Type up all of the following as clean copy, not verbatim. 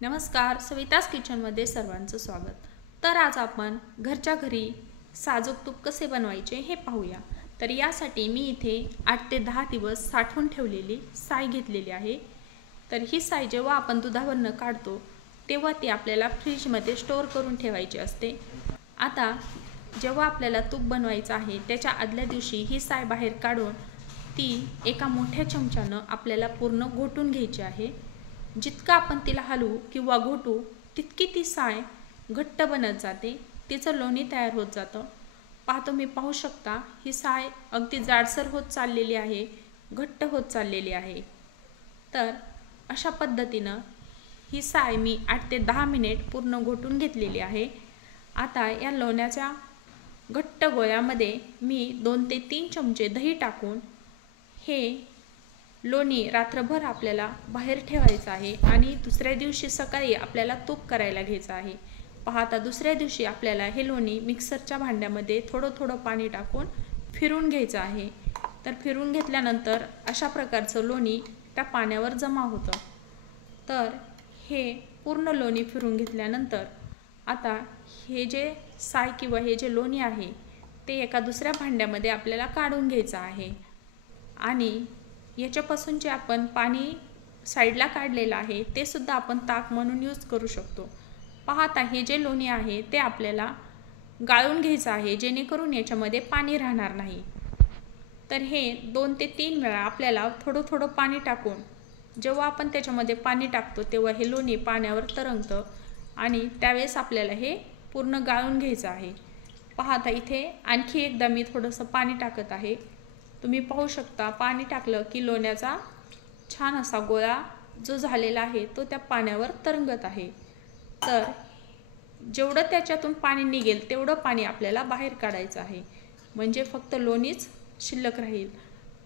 नमस्कार, सवितास किचनमध्ये सर्वांचं स्वागत। तर आज आपण घरच्या घरी साजूक तूप कसे बनवायचे हे पाहूया। तर यासाठी मी इथे 8 ते 10 दिवस साठवून ठेवलेली साय घेतलेली आहे। तर ही साय जेव्हा आपण दुधावरून काढतो तेव्हा ती आपल्याला फ्रीजमध्ये स्टोअर करून ठेवायची असते। आता जेव्हा आपल्याला तूप बनवायचं आहे त्याच्या आदल्या दिवशी ही साय बाहेर काढून ती एका मोठ्या चमच्याने आपल्याला पूर्ण घोटून घ्यायची आहे। जितका आपण तिला हलवू किंवा घोटू तितकी ती साय घट्ट बनत जाते, तिचं लोणी तयार होत जातं। तुम्ही पाहू शकता ही साय अगदी जाडसर होत चाललेली आहे, घट्ट होत चाललेली आहे। तर अशा पद्धतीने ही साय मी 8 ते 10 मिनिट पूर्ण घोटून घेतलेली आहे। आता या लोण्याच्या घट्ट गोळ्यामध्ये मी 2 ते 3 चमचे दही टाकून हे लोणी रात्रभर आपल्याला बाहेर ठेवायचं आहे आणि दुसऱ्या दिवशी सकाळी आपल्याला तूप करायला घ्यायचं आहे। आता दुसऱ्या दिवशी आपल्याला हे लोणी मिक्सरच्या भांड्यामध्ये थोडं पाणी टाकून फिरून घ्यायचं आहे। तर फिरून घेतल्यानंतर अशा प्रकारचं लोणी त्या पाण्यावर जमा होतं। तर हे पूर्ण लोणी फिरून घेतल्यानंतर आता हे जे साय किंवा हे जे लोणी आहे ते एका दुसऱ्या भांड्यामध्ये आपल्याला काढून घ्यायचं आहे आणि याच्यापासून जे आपण पाणी साईडला काढलेलं आहे ते सुद्धा आपण ताक म्हणून यूज करू शकतो। पाहता हे जे लोणी आहे ते आपल्याला गाळून घ्यायचं आहे जेणेकरून याच्यामध्ये पाणी राहणार नाही। तर हे 2 ते 3 वेळा आपल्याला थोडं पाणी टाकून जेव्हा आपण त्याच्यामध्ये पाणी टाकतो तेव्हा हे लोणी पाण्यावर तरंगतं आणि त्यावेळेस आपल्याला हे पूर्ण गाळून घ्यायचं आहे। पाहता इथे आणखी एकदा मी थोडंसं पाणी टाकत आहे। तुम्ही पाहू शकता पाणी टाकलं की लोण्याचा छान असा गोळा जो झालेला आहे तो त्या पाण्यावर तरंगत आहे। तर जेवढं त्याच्यातून पाणी निघेल तेवढं पाणी आपल्याला बाहेर काढायचं आहे, म्हणजे फक्त लोणीच शिल्लक राहील।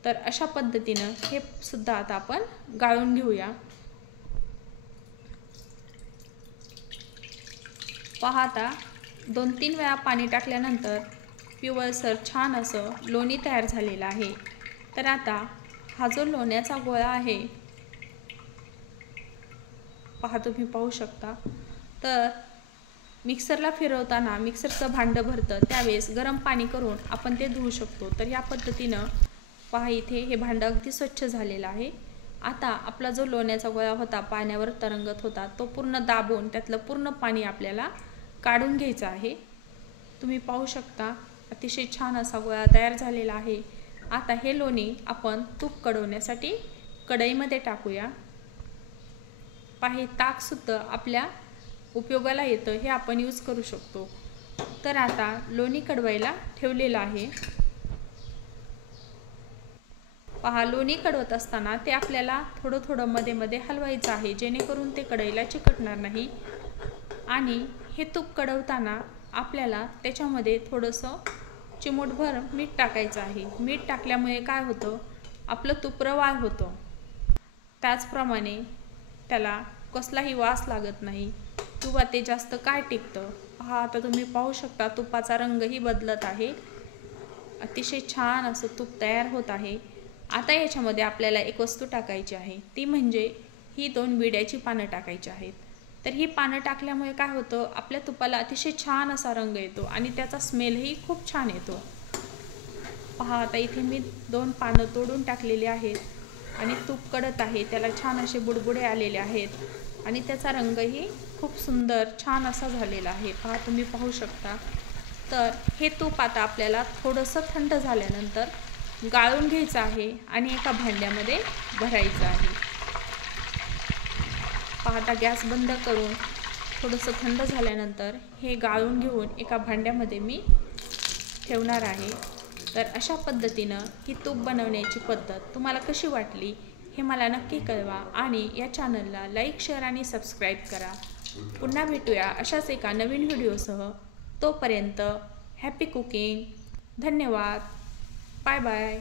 तर अशा पद्धतीने हे सुद्धा आता आपण गाळून घेऊया। पाहता 2-3 वेळा पाणी टाकल्यानंतर पिवळसर छान असं लोणी तयार झालेलं आहे। तर आता हा जो लोण्याचा गोळा आहे तुम्ही पाहू शकता। तर मिक्सरला फिरवताना मिक्सरचं भांडं भरतं त्यावेळेस गरम पाणी करून आपण ते धुवू शकतो। तर या पद्धतीनं इथे हे भांडं अगदी स्वच्छ झालेलं आहे। आता आपला जो लोण्याचा गोळा होता पाण्यावर तरंगत होता तो पूर्ण दाबून त्यातलं पूर्ण पाणी आपल्याला काढून घ्यायचं आहे। तुम्ही पाहू शकता अतिशय छान असा गोळा तयार झालेला आहे। आता हे लोणी आपण तूप कढवण्यासाठी कढईमध्ये टाकूया। ताक सुद्धा आपल्या उपयोगाला येतं, हे आपण यूज करू शकतो। तर आता लोणी कढवायला ठेवलेलं आहे। लोणी कढवत असताना ते आपल्याला थोडं मध्ये हलवायचं आहे जेणेकरून ते कढईला चिकटणार नाही। आणि हे तूप कढवताना आपल्याला त्याच्यामध्ये थोडंसं चिमूटभर मीठ टाकायचं आहे। मीठ टाकल्यामुळे काय होतं, आपलं तूप रवाळ होतं, त्याचप्रमाणे त्याला कसलाही वास लागत नाही किंवा ते जास्त काळ टिकतं। आता तुम्ही पाहू शकता तुपाचा रंगही बदलत आहे, अतिशय छान असं तूप तयार होत आहे। आता याच्यामध्ये आपल्याला एक वस्तू टाकायची आहे, ती म्हणजे ही 2 विड्याची पानं टाकायची आहेत। तर ही पानं टाकल्यामुळे काय होतं, आपल्या तुपाला अतिशय छान असा रंग येतो आणि त्याचा स्मेलही खूप छान येतो। आता इथे मी 2 पानं तोडून टाकलेली आहेत आणि तूप कडत आहे, त्याला छान असे बुडबुडे आलेले आहेत आणि त्याचा रंगही खूप सुंदर छान असा झालेला आहे। तुम्ही पाहू शकता। तर हे तूप आता आपल्याला थोडंसं थंड झाल्यानंतर गाळून घ्यायचं आहे आणि एका भांड्यामध्ये भरायचं आहे। गॅस बंद करून थोडंसं थंड झाल्यानंतर हे गाळून घेऊन एका भांड्यामध्ये मी ठेवणार आहे। तर अशा पद्धतीनं ही तूप बनवण्याची पद्धत तुम्हाला कशी वाटली हे मला नक्की कळवा आणि या चॅनलला लाईक, शेअर आणि सबस्क्राईब करा। पुन्हा भेटूया अशाच एका नवीन व्हिडिओसह। तोपर्यंत हॅपी कुकिंग। धन्यवाद। Bye bye.